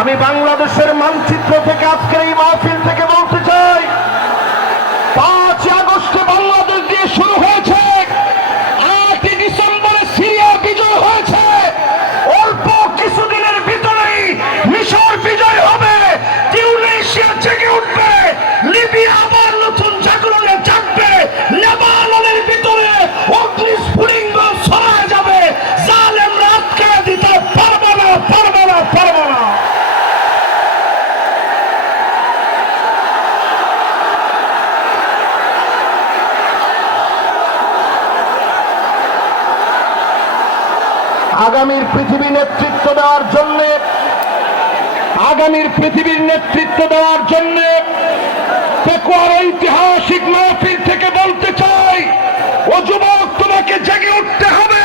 আমি বাংলাদেশের মানচিত্র থেকে আজকের এই মাহফিল থেকে বলতে চাই, 5 আগস্টে বাংলাদেশ দিয়ে শুরু হয়েছে, 8 ডিসেম্বরে সিরিয়া বিজয় হয়েছে, অল্প কিছুদিনের ভিতরেই মিশর বিজয় হবে, টিউনিসিয়া জেগে উঠবে, লিবিয়া আবার নতুন জাগরণে জাগবে, লেবাননের ভিতরে অগ্নিস্ফুলিঙ্গ ছড়ায় যাবে, জালেমরা আটকে দিতে পারবে না, পারবে না, পারবে না। আগামীর পৃথিবীর নেতৃত্ব দেওয়ার জন্য পেকুয়ার ঐতিহাসিক মাহফিল থেকে বলতে চাই, ও যুবক, তোমাকে জেগে উঠতে হবে।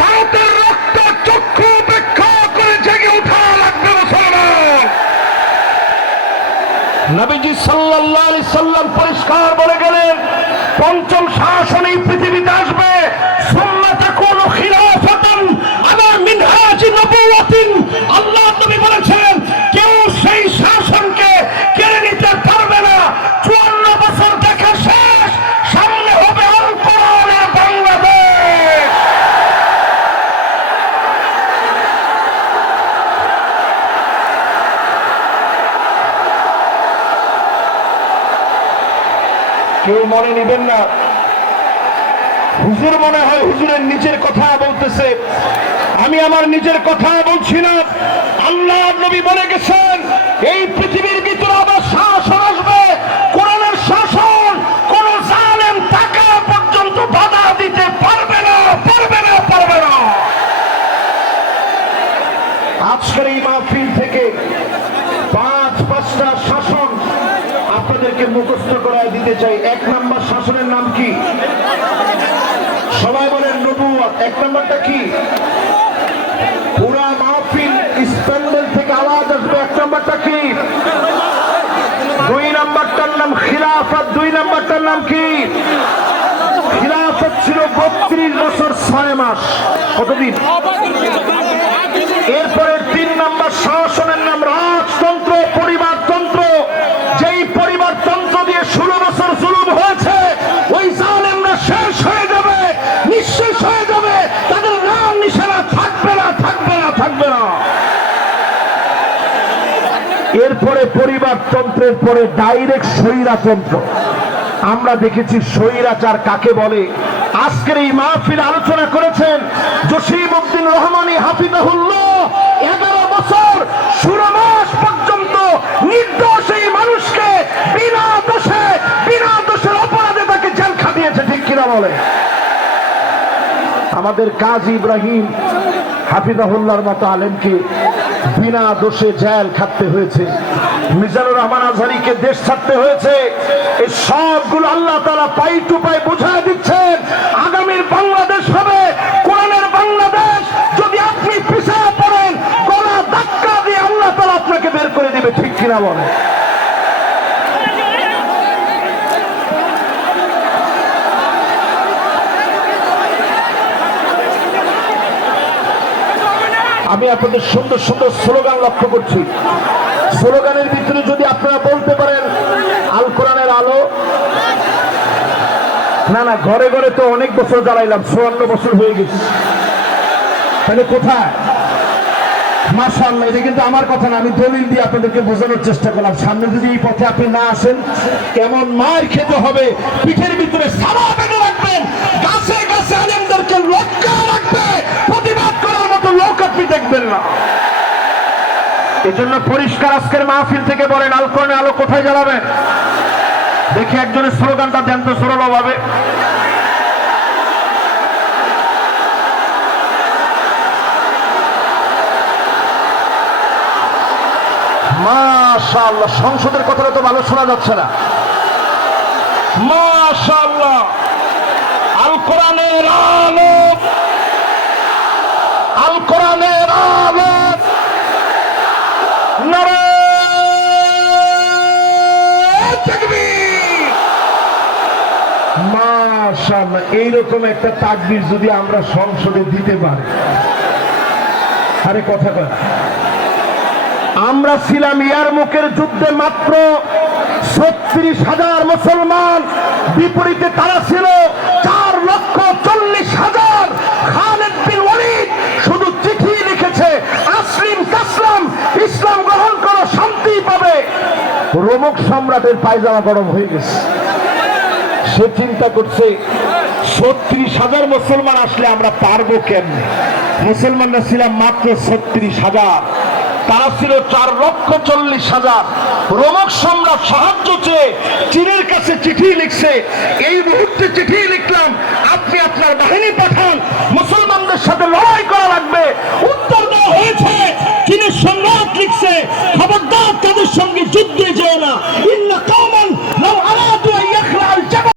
ভারতের রক্ত চক্ষু উপেক্ষা করে জেগে উঠা লাগবে মুসলমান। নবীজি সাল্লাল্লাহু আলাইহি সাল্লাম পরিষ্কার বলে গেলেন, পঞ্চম শাসন এই পৃথিবীতে আসবে, সুম্মা তাকুনু খিলাফাতান আলা মিনহাজি নবুওয়াতিন। আল্লাহ নবী বলেছেন, কেউ সেই শাসনকে কেড়ে নিতে পারবে না। 54 বছর দেখা শেষ, সামনে হবে আল কোরআনের বাংলাদেশ। কেউ মনে নিবেন না, হুজুর মনে হয় হুজুরের নিজের কথা বলতেছে, আমি আমার নিজের কথা বলছি না। আল্লাহ নবী বলে গেছেন, এই পৃথিবীর ভিতরে আবার শাসন আসবে, কোরআনের শাসন। কোন জালেম টাকা পর্যন্ত বাধা দিতে পারবে না, পারবে না, পারবে না। আজকের এই মাহফিল থেকে 5টা শাসন আপনাদেরকে মুখস্থ করায় দিতে চাই। 1 নম্বর শাসনের নাম কি? সবাই বলেন নবুয়ত। 1 নম্বরটা কি? পুরা মাহফিল স্প্যান্ডেল থেকে আওয়াজ আসবে। 1 নম্বরটা কি? 2 নম্বরটার নাম খিলাফত। 2 নম্বরটার নাম কি? খিলাফত ছিল 32 বছর 6 মাস। কতদিন? এরপরে 3 নম্বর শাসনের নাম রাজতন্ত্র, পরিবারতন্ত্র। যেই পরিবারতন্ত্র দিয়ে 16 বছর জুলুম হয়েছে, ওই জালেমরা শেষ হয়ে যাবে, নিঃশেষ হয়ে যাবে, তাদের নাম নিশানা থাকবে না, থাকবে না, থাকবে না। এরপরে পরিবারতন্ত্রের পরে ডাইরেক্ট স্বৈরাতন্ত্র। আমরা দেখেছি স্বৈরাচার কাকে বলে। আজকের এই মাহফিল আলোচনা করেছেন জসিমউদ্দিন রহমানী হাফিজাহুল্লাহ। 11 বছর 16 মাস পর্যন্ত নির্দোষ এই মানুষকে বিনা দোষের অপরাধে তাকে জেল খাটিয়েছে, ঠিক কিনা বলে? আমাদের কাজী ইব্রাহিম হাফিজাহুল্লাহর মতো আলেমকে বিনা দোষে জেল খাটতে হয়েছে, মিজানুর রহমান আজহারীকে দেশ ছাড়তে হয়েছে। এই সবগুলো আল্লাহ তাআলা পাই টু পাই বুঝায় দিচ্ছেন। আগামীর বাংলাদেশ হবে কোরআনের বাংলাদেশ। যদি আপনি পিছায় পড়েন, গলা ধাক্কা দিয়ে আল্লাহ তাআলা আপনাকে বের করে দিবে, ঠিক কিনা বলে? আমি আপনাদের সুন্দর সুন্দর স্লোগান লক্ষ্য করছি। স্লোগানের ভিতরে যদি আপনারা বলতে পারেন আল কোরআনের আলো, না ঘরে ঘরে তো অনেক বছর জ্বালাইলাম, 54 বছর হয়ে গেছে, তাহলে কোথায়? মাশাআল্লাহ, এটা কিন্তু আমার কথা না, আমি দলিল দিয়ে আপনাদেরকে বোঝানোর চেষ্টা করলাম। সামনে যদি এই পথে আপনি না আসেন, কেমন মার খেতে হবে। পিঠের ভিতরে সারা বেঁধে রাখবেন, গাছে গাছে আলেমদেরকে লক্ষ্য রাখবে, প্রতিবাদ করার মতো লোক আপনি দেখবেন না। এজন্য পরিষ্কার আজকের মাহফিল থেকে বলেন, আল কোরআনের আলো কোথায় জ্বালাবেন? দেখি একজনের স্লোগানটা দেন তো সরলভাবে। মাশাআল্লাহ, সংসদের কথাটা তো ভালো শোনা যাচ্ছে না। মাশাআল্লাহ, আল কোরআনের আলো, আল কোরআনের আলো, নারে তাকবীর। মাশাআল্লাহ, এইরকম একটা তাকবীর যদি আমরা সংসদে দিতে পারি, আরে কথা কয়, আমরা ছিলাম ইয়ারমুকের যুদ্ধে মাত্র 36,000 মুসলমান, বিপরীতে তারা ছিল 4,40,000। খালিদ বিন ওয়ালিদ শুধু চিঠি লিখেছে, আসলিম তাসলাম, ইসলাম গ্রহণ করো শান্তি পাবে। রোমক সম্রাটের পায়জামা গরম হয়ে গেছে। সে চিন্তা করছে 36,000 মুসলমান আসলে আমরা পারবো কেমনে? মুসলমানরা ছিলাম মাত্র 36,000, তারা ছিল 4,40,000। রোমক সম্রাট সাহায্য চেয়ে চীনের কাছে চিঠি লিখছে, এই মুহূর্তে চিঠি লিখলাম, আপনি আপনার বাহিনী পাঠান, মুসলমানদের সাথে লড়াই